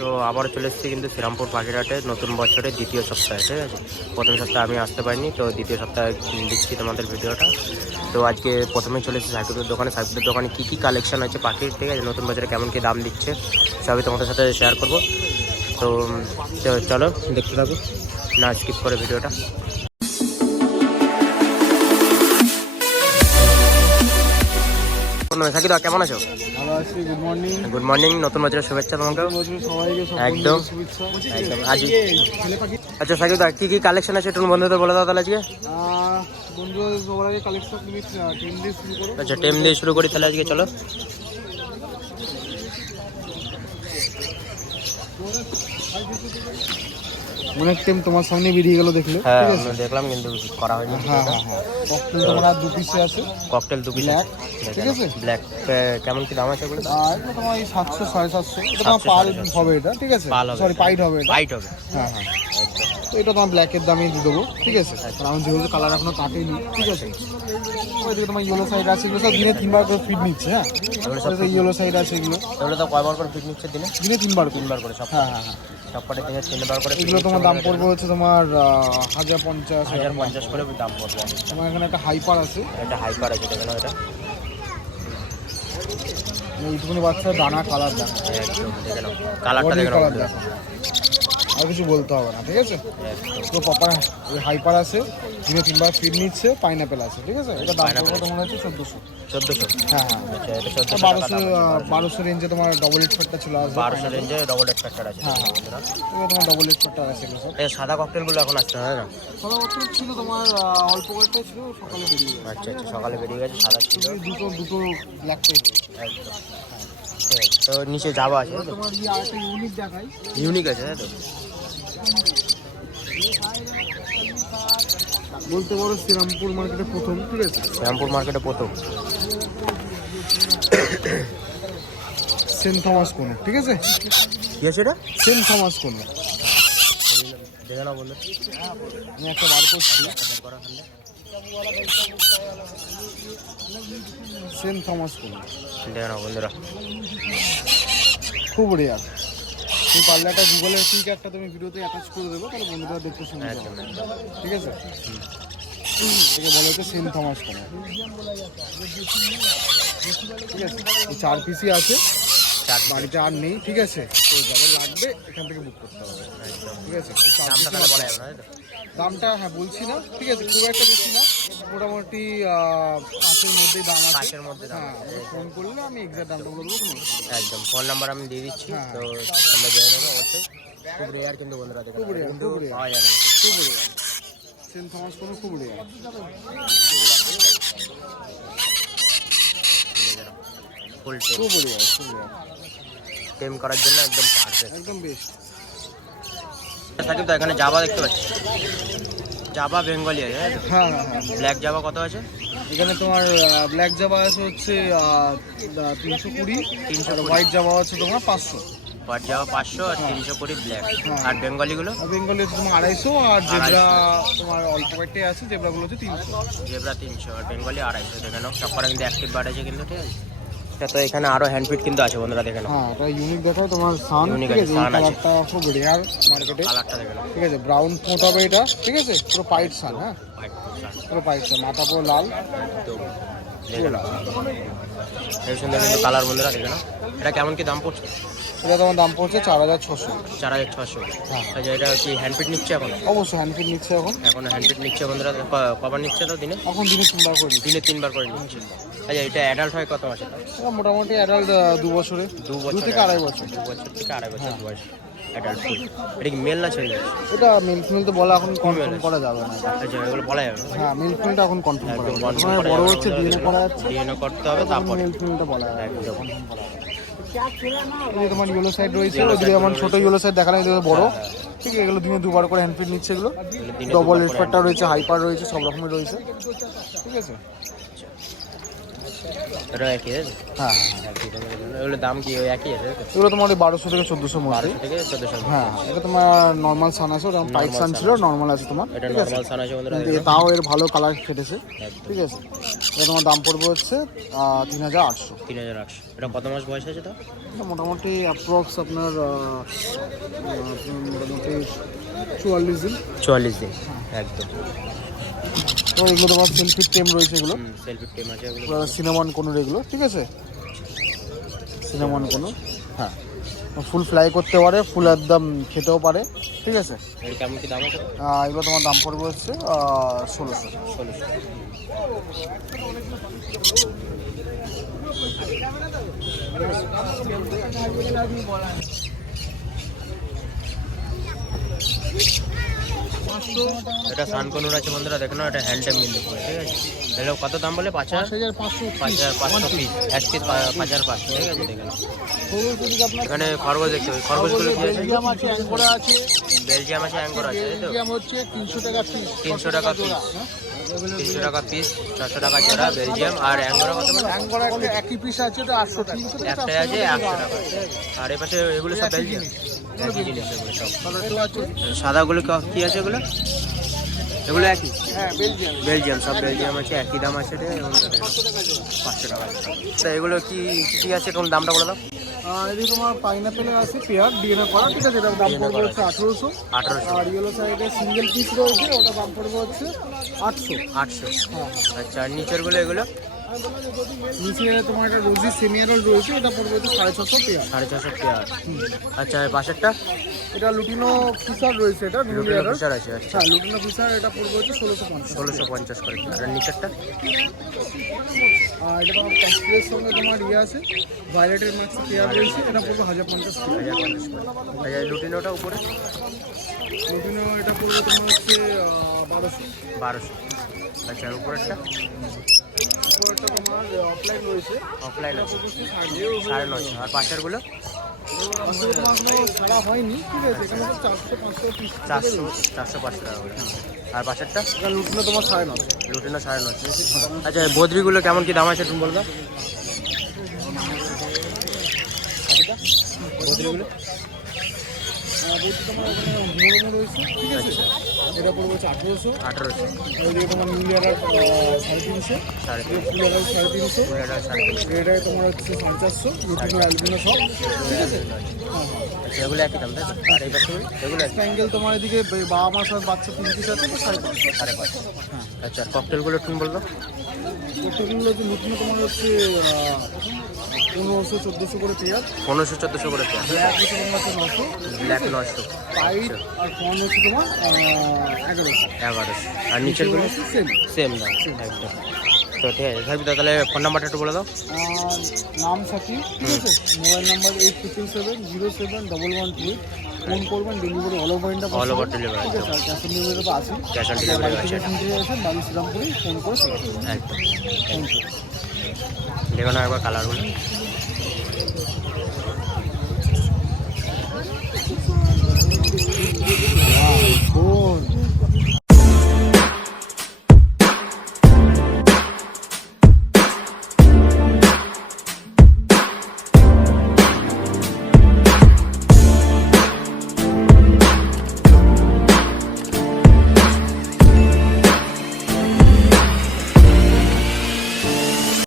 তো আবার চলে এসেছি কিন্তু শ্রীরামপুর পাখিরহাটে নতুন বছরের দ্বিতীয় সপ্তাহে, ঠিক আছে? প্রথম সপ্তাহে আমি আসতে পারিনি, তো দ্বিতীয় সপ্তাহে দিচ্ছি তোমাদের ভিডিওটা। তো আজকে প্রথমে চলে এসেছি সাইকুদের দোকানে। সাইকুদের দোকানে কী কী কালেকশন আছে পাখির, ঠিক আছে? নতুন বছরে কেমন কী দাম দিচ্ছে, সবই তোমাদের সাথে শেয়ার করব। তো চলো, দেখতে থাকো। না স্কিপ করে ভিডিওটা। সাকিদা কেমন আছো? ভালো আছি গুড মর্নিং গুড মর্নিং নতুন বছরের শুভেচ্ছা তোমাকে একদম। একদম। আজ আচ্ছা সাকিদা কি কি কালেকশন আছে একটু বন্ধুদের বলে দাও তাহলে আজকে? আচ্ছা টেম দিয়ে শুরু করি তাহলে আজকে চলো। অনেক টাইম তোমার সামনে বেরিয়ে গেল দেখলে হ্যাঁ আছে? দেখলাম কিন্তু করা হয়নি হ্যাঁ হ্যাঁ হ্যাঁ। ককটেল তোমার দু পিসে আছে। ককটেল দু পিস ঠিক আছে? ব্ল্যাক কেমন কি দাম আছে আর এটা তোমার এই সাতশো সাড়ে সাতশো। এটা তোমার 700, পাল হবে এটা ঠিক আছে? সরি পাইট হবে। হোয়াইট হবে হ্যাঁ হ্যাঁ। তো এটা তোমার ব্ল্যাকের দামে দিয়ে দেবো ঠিক আছে? আচ্ছা। কারণ যেহেতু কালার এখনও কাটেনি ঠিক আছে? ওইদিকে তোমার ইয়েলো সাইড আছে এগুলো সব দিনে তিনবার করে ফিট নিচ্ছে হ্যাঁ? ইয়েলো সাইড আছে এগুলো। এগুলো তো কয়বার করে পিক নিচ্ছে দিনে? দিনে তিনবার তিনবার করে সব। হ্যাঁ হ্যাঁ হ্যাঁ। সব থেকে দিনে তিনবার করে এগুলো তোমার দাম পড়বে হচ্ছে তোমার হাজার পঞ্চাশ হাজার পঞ্চাশ করে দাম পড়বে। তোমার এখানে একটা হাইপার আছে। একটা হাইপার আছে দেখেন এটা। এইটুকুনি বাচ্চা দানা কালার দেখো। কালারটা দেখে। আর কিছু বলতে হবে না ঠিক আছে? তো পপার হাইপার আছে দিনে তিনবার ফিড নিচ্ছে পাইনাপেল আছে ঠিক আছে? এটা দাম পড়বে তোমার হচ্ছে? চোদ্দোশো। চোদ্দোশো। হ্যাঁ হ্যাঁ। আচ্ছা বারোশো বারোশো রেঞ্জে তোমার ডবল এক্সপার্টটা চলে আসবে বারোশো রেঞ্জে ডবল এক্সপেক্টার আছে। হ্যাঁ। এগুলো তোমার ডবল এক্সপার্টটা আছে এই সাদা ককটেলগুলো এখন আসছে না না? সাদা বছর ছিল তোমার অল্প কয়েকটাই ছিল সকালে বেরিয়ে গেছে। আচ্ছা আচ্ছা সকালে বেরিয়ে গেছে সাদা ছিল। দুটো দুটো ব্ল্যাক একদম ঠিক আছে, তো নিচে যাওয়া আছে তোমার ইউনিক দেখাই। ইউনিক আছে তাই তো? বলতে পারো শ্রীরামপুর মার্কেটে প্রথম ঠিক আছে? শ্যামপুর মার্কেটে প্রথম। সেন্ট থমাস কোনো ঠিক আছে? কি আছে এটা? সেন্ট থমাস কোনো দেখে বন্ধু আমি একটা বার করছি। সেন্ট থমাস কোনো দেখে বন্ধুরা। খুব রেয়ার তুমি পাল্লাটা গুগলের পিক একটা তুমি ভিডিওতে অ্যাটাচ করে দেবো তাহলে বন্ধুরা দেখতে সুবিধা হবে ঠিক আছে? এটাকে বলা হচ্ছে সেন্ট থমাস কেন ঠিক আছে? চার পিসি আছে। বাড়িতে আর নেই ঠিক আছে? তো যাদের লাগবে এখান থেকে বুক করতে হবে। ঠিক আছে? দামটা হ্যাঁ বলছি না। ঠিক আছে খুব একটা বেশি না। মোটামুটি পাঁচের মধ্যেই দাম আছে। পাঁচের মধ্যে দাম হ্যাঁ ফোন করলে আমি এক্সাক্ট দামটা বলব একদম ফোন নাম্বার আমি দিয়ে দিচ্ছি হ্যাঁ। তো তোমরা জেনে নেবে অবশ্যই। খুব রেয়ার কিন্তু বন্ধুরা খুব rare, খুব rare। পাওয়া যায় না। খুব রেয়ার সেন্ট থমাস কোনো খুব রেয়ার খুব রেয়ার খুব রেয়ার টেম করার জন্য একদম পারফেক্ট একদম বেস্ট সাকিব তো এখানে জাবা দেখতে পাচ্ছি। জাবা বেঙ্গলি আছে হ্যাঁ? হ্যাঁ হ্যাঁ ব্ল্যাক জাবা কত আছে? এখানে তোমার ব্ল্যাক জাবা আছে হচ্ছে তিনশো কুড়ি। তিনশো হোয়াইট জাবা আছে তোমার পাঁচশো। হোয়াইট জাবা পাঁচশো আর তিনশো কুড়ি ব্ল্যাক হ্যাঁ। আর বেঙ্গলিগুলো বেঙ্গলি হচ্ছে তোমার আড়াইশো আর জেব্রা তোমার অল্প কয়েকটাই আছে জেব্রাগুলো হচ্ছে তিনশো। জেব্রা তিনশো আর বেঙ্গলি আড়াইশো দেখে নাও। সব কিন্তু অ্যাক্টিভ বার্ড আছে কিন্তু ঠিক আছে? তো এখানে আরও হ্যান্ডফিট কিন্তু আছে বন্ধুরা দেখেন হ্যাঁ এটা ইউনিক দেখায় তোমার সান ঠিক আছে, সান আছে। কালারটা খুব রেয়ার মার্কেটে কালারটা দেখেন ঠিক আছে ব্রাউন ফোট হবে এটা ঠিক আছে? পুরো পাইট সান হ্যাঁ? পুরো পাইট সান মাথা পুরো লাল। একদম। নাও সুন্দর কিন্তু কালার বন্ধুরা দেখে নাও এটা কেমন কি দাম পড়ছে? এটা তোমার দাম পড়ছে চার হাজার ছশো। চার হাজার ছশো। হ্যাঁ। আচ্ছা এটা কি হ্যান্ডফিট নিচ্ছে এখন? অবশ্যই হ্যান্ডফিট নিচ্ছে এখন। এখন হ্যান্ডফিট নিচ্ছে বন্ধুরা কবার নিচ্ছে তো দিনে? এখন দিনে তিনবার করে দিনে তিনবার করে নিচ্ছে। আচ্ছা এটা অ্যাডাল্ট হয় কত মাসে মোটামুটি অ্যাডাল্ট দু বছরে। দু দু বছর থেকে আড়াই বছর। দু বছর থেকে আড়াই বছর হ্যাঁ। বয়স। অ্যাডাল্ট এটা কি মেল না ছেলে এটা মিল্ক মিল তো বলা এখন কনফার্ম করা যাবে না। আচ্ছা এগুলো বলা যাবে না। হ্যাঁ মিল্ক মিলটা এখন কনফার্ম করা একদম যাবে confirm বড় হচ্ছে না, ডিএনএ করা যাচ্ছে। ডিএনএ করতে হবে তারপরে। মিল্ক মিলটা বলা যাবে একদম। তোমার ইয়েলো সাইড রয়েছে ওদিকে যেমন ছোট ইয়েলো সাইড দেখা যায় এদিকে বড়। ঠিক আছে এগুলো দিনে দুবার করে হ্যান্ডফিট নিচ্ছে এগুলো। ডবল করে রয়েছে হাইপার রয়েছে সব রকমের রয়েছে। ঠিক আছে? এটা একই হ্যাঁ হ্যাঁ। দামের জন্য। দাম কি ওই একই আছে? এগুলো তোমার বারোশো থেকে চোদ্দোশোর মধ্যে। থেকে চোদ্দোশো হ্যাঁ এটা তোমার নর্মাল সান আছে ওরকম টাইট সান ছিল নর্মাল আছে তোমার এটা নর্মাল সান আছে? বন্ধুরা কিন্তু এ তাও এর ভালো কালার একদম। ঠিক আছে? এটা তোমার দাম পড়বে হচ্ছে তিন হাজার আটশো। তিন হাজার আটশো। এটা কত মাস বয়স আছে তো মোটামুটি অ্যাপ্রক্স আপনার মোটামুটি চুয়াল্লিশ দিন। চুয়াল্লিশ দিন। একদম। এগুলো তোমার সেলফি টেম রয়েছে এগুলো। সেলফি টেম আছে এগুলো। সিনেমন কোনো এগুলো ঠিক আছে? সিনেমন কোনো। হ্যাঁ। ফুল ফ্লাই করতে পারে ফুল একদম খেতেও পারে ঠিক আছে? এর কেমন কি দাম আছে? এগুলো তোমার দাম পড়বে হচ্ছে ষোলোশো। ষোলোশো। এটা সানকনুর আছে বন্ধুরা দেখো না এটা হ্যান্ডটেম মিল ঠিক আছে? এগুলো কত দাম বলে? পাঁচ হাজার? পাঁচশো পাঁচ হাজার পাঁচশো পিস এক পিস পাঁচ হাজার পাঁচশো ঠিক আছে? দেখে নাও। এখানে খরগোশ দেখতে পাই খরগোশগুলো কি আছে? বেলজিয়াম আছে অ্যাঙ্কোরা আছে। বেলজিয়াম হচ্ছে তিনশো টাকা পিস 300 টাকা piece। তিনশো টাকা পিস চারশো টাকা জোড়া বেলজিয়াম। আর অ্যাঙ্গোরা কত একটা একই পিস আছে ওটা আটশো টাকা। একটাই আছে একশো টাকা। আর এপাশে এগুলো সব বেলজিয়াম? সাদাগুলো ক- আছে এগুলো? এগুলো একই? হ্যাঁ বেলজিয়াম। সব বেলজিয়াম আছে একই দাম আছে রে পাঁচশো টাকা। তা এগুলো কি কি আছে কোন দামটা বলে দাও? আর এদিকে তোমার পাইনাপেলের আছে পেয়ার ডিএনএ করা ঠিক আছে এটার দাম পড়বে হচ্ছে আঠেরোশো। আর ইয়েলো সাইডে সিঙ্গেল পিস রয়েছে ওটা দাম পড়বে হচ্ছে আটশো। আটশো। হ্যাঁ। আচ্ছা আর নিচেরগুলো এগুলো? নিচে তোমার একটা রোজি সেমিয়ারল রয়েছে এটা পড়বে হচ্ছে সাড়ে ছশো পেয়ার। সাড়ে ছশো পেয়ার। আচ্ছা আর পাশেরটা? এটা লুটিনো ফিসার রয়েছে এটা লুটিনো ইয়ারের আছে আচ্ছা। হ্যাঁ লুটিনো ফিসার এটা পড়বে হচ্ছে ষোলোশো পঞ্চাশ। ষোলোশো পঞ্চাশ করে আর নিচেরটা? আর এটা তোমার সঙ্গে তোমার ইয়ে আছে ভায়োলেটের ম্যাক্স পেয়ার রয়েছে এটা পড়বে হাজার পঞ্চাশ হাজার পঞ্চাশ করে। আচ্ছা লুটিনোটা উপরে? লুটিনো এটা পড়বে তোমার হচ্ছে বারোশো। বারোশো। আচ্ছা আর উপরেরটা একটা তোমার অফলাইন রয়েছে। অফলাইন আছে। সাড়ে নশো আর পাশেরগুলো? ছাড়া হয়নি ঠিক আছে এখানে চারশো পাঁচশো চারশো চারশো পাঁচশো টাকা করে। আর পাশেরটা? এখানে লুটিনো তোমার সাড়ে নশো লুটিনো সাড়ে নশো আচ্ছা বদ্রিগুলো কেমন কি দাম আছে তুমি বলবা? বদ্রিগুলো? তোমার রয়েছে ঠিক আছে? এটা পড়বে হচ্ছে আঠেরোশো। আঠারোশো। ওইদিকে তোমার নিউ ইয়ার সাড়ে তিনশো। সাড়ে তিন ফুল ইয়ার সাড়ে তিনশো। এটা তোমার হচ্ছে সাড়ে চারশো। অ্যালবিনো সব। ঠিক আছে? হ্যাঁ হ্যাঁ আচ্ছা এগুলো একই দাম তাই আর এই এগুলো তোমার এদিকে বাবা মাস আর বাচ্চা তিন পিস আছে সাড়ে পাঁচশো। সাড়ে পাঁচশো। আচ্ছা আর ককটেলগুলো তুমি বলব ওটাগুলো হচ্ছে লুটিনো তোমার হচ্ছে পনেরোশো চোদ্দোশো করে পেয়ার পনেরোশো চোদ্দোশো করে পেয়ার ব্ল্যাক হচ্ছে তোমার নশো ব্ল্যাক নশো পাইট আর হচ্ছে তোমার এগারোশো। এগারোশো। আর নিচেরগুলো হচ্ছে সেম সেম দাম একদম। তো ঠিক আছে তো তাহলে ফোন নাম্বারটা একটু বলে দাও। নাম সাথী ঠিক আছে? Mobile number eight triple seven zero seven double one two phone করবেন delivery all over India all over delivery ঠিক আছে ক্যাশ অন ডেলিভারি আছে। ক্যাশ অন ডেলিভারি আছে। বাড়ি শ্রীরামপুরে ফোন করে একদম। থ্যাংক ইউ দেখো না একবার কালারগুলো ফোন